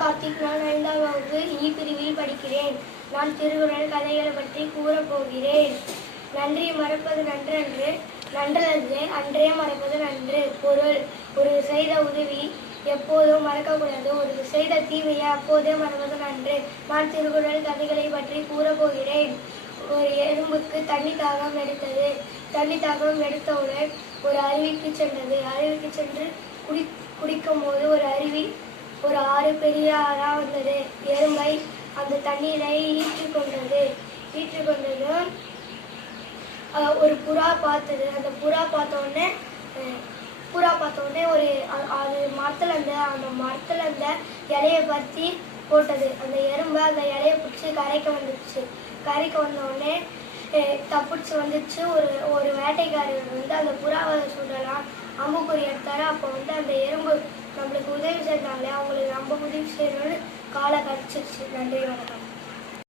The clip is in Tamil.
கார்த்திக். நான் 5ஆம் வகுப்பு இ பிரிவில் படிக்கிறேன். நான் திருக்குறள் கதைகளை பற்றி கூறப்போகிறேன். நன்றி மறப்பது நன்றன்று, நன்றல்லது அன்றே மறப்பது நன்று. பொருள்: ஒரு செய்த உதவி எப்போதும் மறக்கக்கூடாது. ஒரு செய்த தீமையை அப்போதே மறப்பது நன்று. நான் திருக்குறள் கதைகளை பற்றி கூறப்போகிறேன். ஒரு எறும்புக்கு தண்ணி தாகம் எடுத்தது. தண்ணி தாகம் எடுத்தவுடன் ஒரு அருவிக்கு சென்றது. அருவிக்கு சென்று குடிக்கும் போது ஒரு ஆறு பெரிய ஆறா வந்தது. எறும்பை அந்த தண்ணீரை ஈற்றுக்கொண்டதும் ஒரு புறா பார்த்தது. அந்த புறா பார்த்த உடனே ஒரு அது அந்த மரத்துல அந்த இலையை பற்றி போட்டது. அந்த எறும்பு அந்த இலையை பிடிச்சி கரைக்கு வந்துடுச்சு. கரைக்கு வந்த உடனே தப்பிச்சு வந்துச்சு. ஒரு வேட்டைக்காரர் அந்த புறாவை சுடலாம் அம்புக்குறி எடுத்தாரு. அப்போ அந்த எறும்பு நம்மளுக்கு உதவி செய்தாங்களே, அவங்களுக்கு நம்ம உதவி செய்யணும்னு காலை கடிச்சிருச்சு. நன்றி, வணக்கம்.